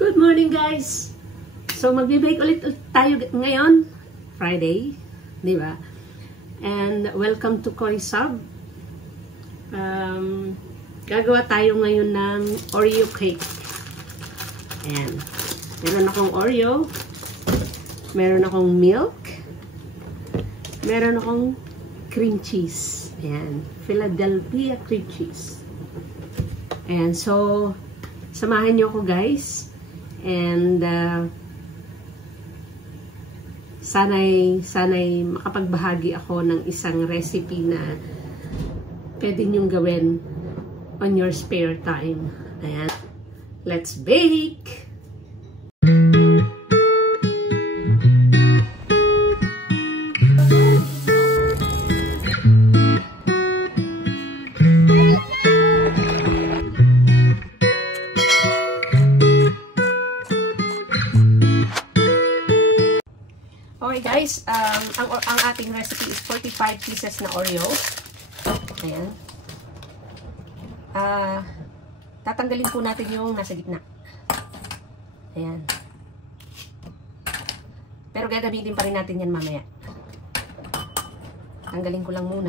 Good morning guys! So magbe-bake ulit tayo ngayon, Friday, di ba? And welcome to Coisab. Gagawa tayo ngayon ng Oreo cake. Ayan. Meron akong Oreo, meron akong milk, meron akong cream cheese. Ayan. Philadelphia cream cheese. Ayan. So, samahan niyo ako guys. And sana'y makapagbahagi ako ng isang recipe na pwede niyong gawin on your spare time. Ayan. Let's bake! Okay guys, ang ating recipe is 45 pieces na Oreo. Ayan. Tatanggalin po natin yung nasa gitna. Ayan. Pero gagamitin pa rin natin yan mamaya. Tanggalin ko lang muna.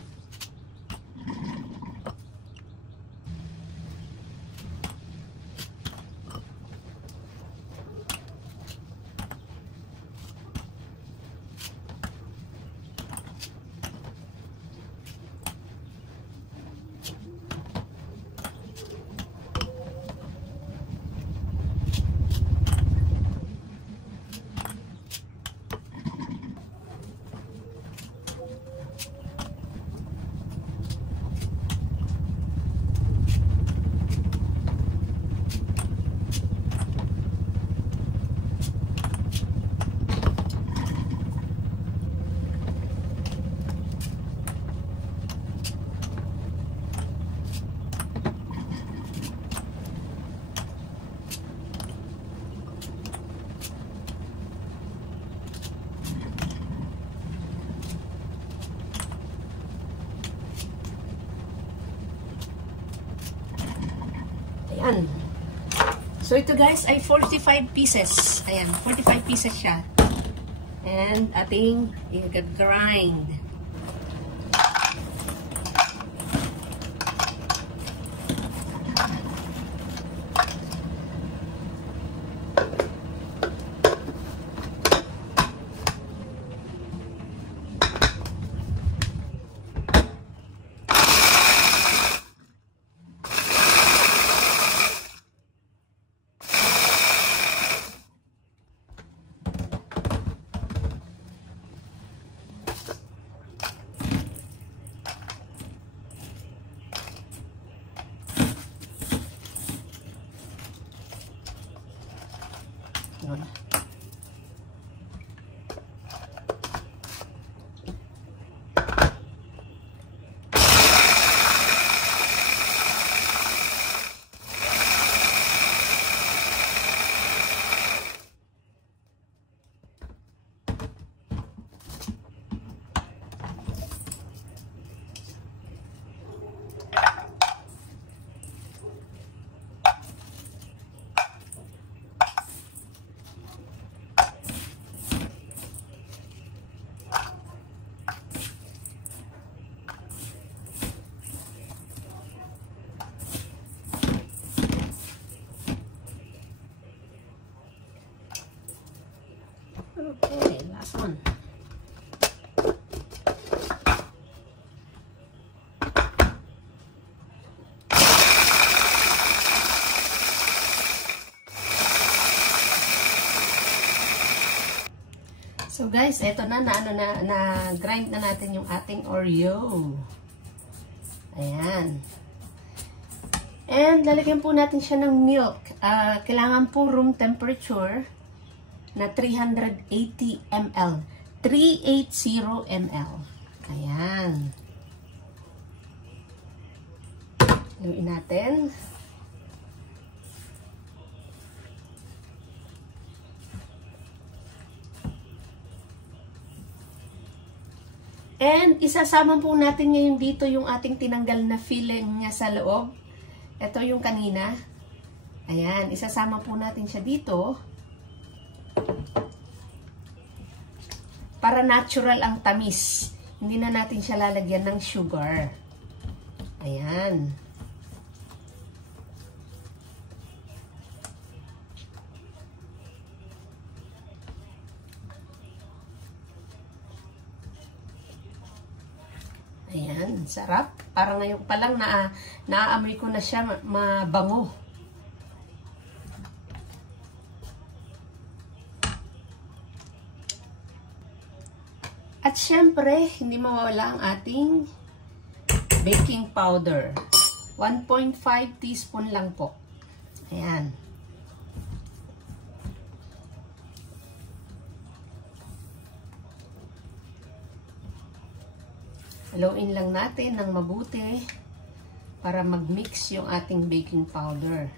Ayan. So, ito guys ay 45 pieces. Ayan, 45 pieces siya. And ating i-grind. Okay, last one. So guys, eto na grind na natin yung ating Oreo. Ayan. And lalagyan po natin siya ng milk. Kailangan po room temperature na 380 ml. 380 ml. Ayan. Haluin natin. And isasama po natin ngayon dito yung ating tinanggal na filling niya sa loob. Ito yung kanina. Ayan, isasama po natin siya dito. Para natural ang tamis. Hindi na natin siya lalagyan ng sugar. Ayan. Ayan, sarap. Parang ngayon pa lang naaamoy ko na siya mabango. At syempre, hindi mawala ang ating baking powder. 1.5 teaspoon lang po. Ayan. Haluin lang natin ng mabuti para mag-mix yung ating baking powder.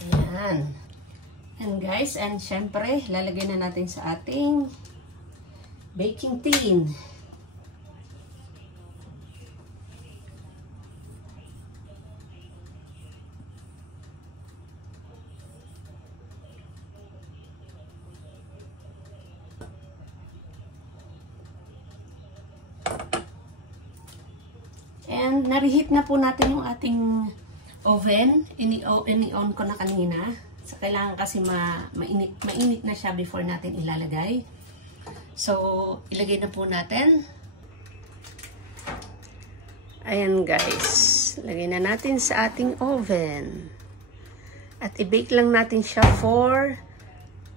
Ayan. And guys, and syempre, lalagay na natin sa ating baking tin. And na-reheat na po natin yung ating oven. Ini-on ko na kanina. So, kailangan kasi mainit na siya before natin ilalagay. So, ilagay na po natin. Ayan guys. Lagay na natin sa ating oven. At i-bake lang natin siya for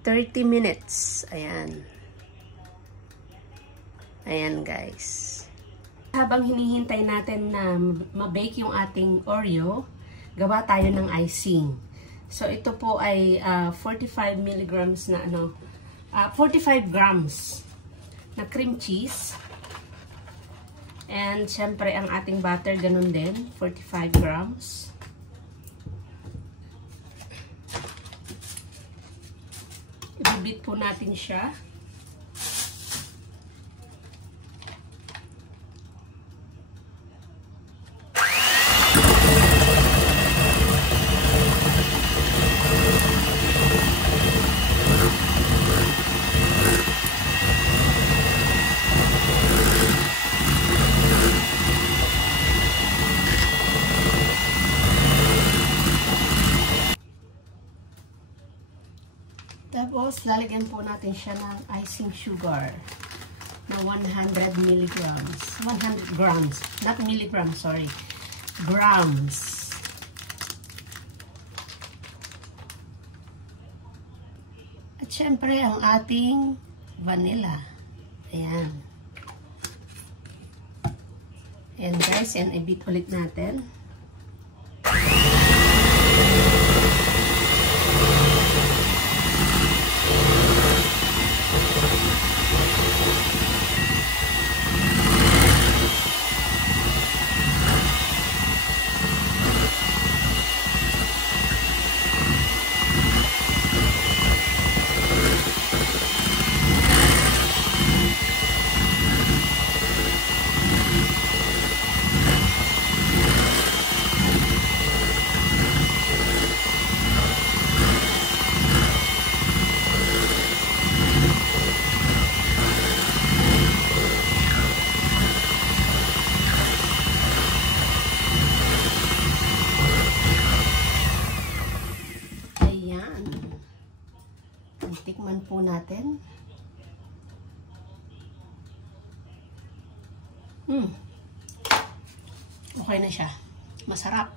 30 minutes. Ayan. Ayan guys. Habang hinihintay natin na ma-bake yung ating Oreo, gawa tayo ng icing. So, ito po ay 45 milligrams na 45 grams na cream cheese. And, syempre, ang ating butter, ganun din, 45 grams. Ibibit po natin siya. Tapos, lalagyan po natin siya ng icing sugar na 100 milligrams. 100 grams. Not milligrams, sorry. Grams. At syempre, ang ating vanilla. Ayan. Ayan guys, and i-beat ulit natin. Tikman po natin. Okay na siya. Masarap.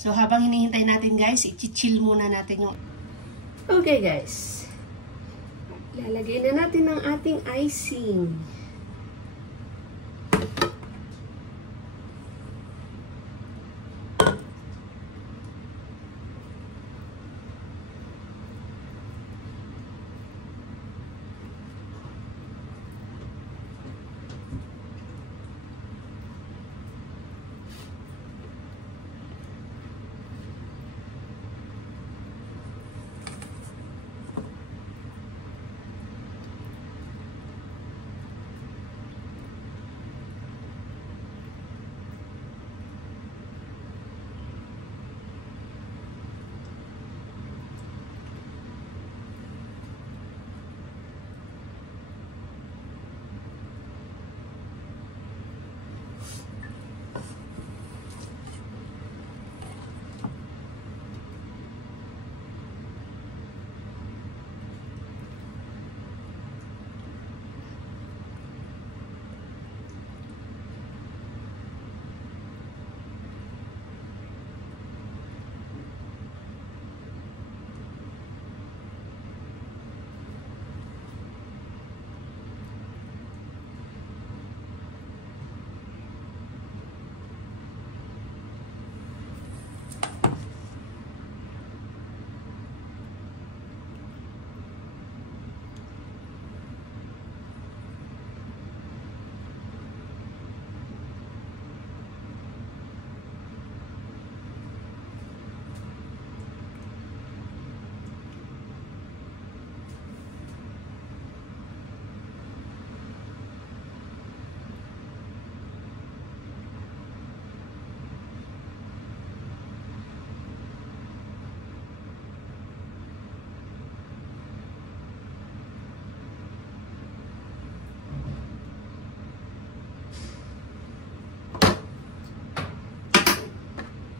So, habang hinihintay natin guys, i-chill muna natin yung... Okay guys. Lalagay na natin ang ating icing.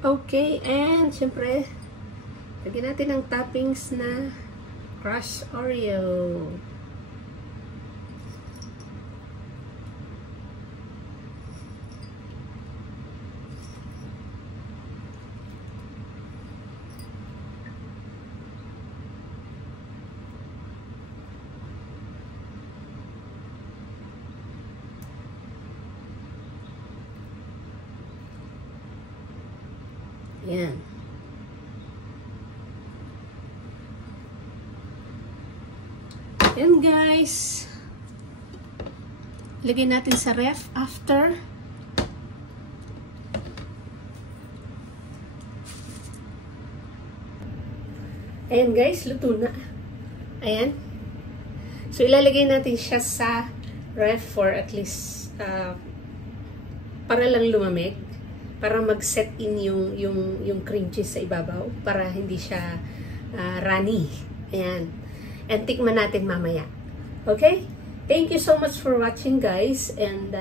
Okay, and syempre, lagyan natin ng toppings na crushed Oreo. Yan. Yan guys. Lagay natin sa ref after. Ayan guys, luto na. Ayan. So ilalagay natin siya sa ref for at least para lang lumamig. Para mag-set in yung cream cheese sa ibabaw. Para hindi siya runny. Ayan. And tikman natin mamaya. Okay? Thank you so much for watching guys. And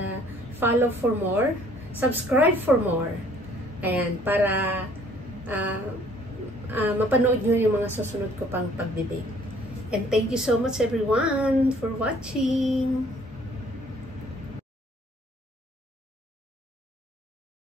follow for more. Subscribe for more. Ayan. Para mapanood nyo yung mga susunod ko pang pagbibig. And thank you so much everyone for watching.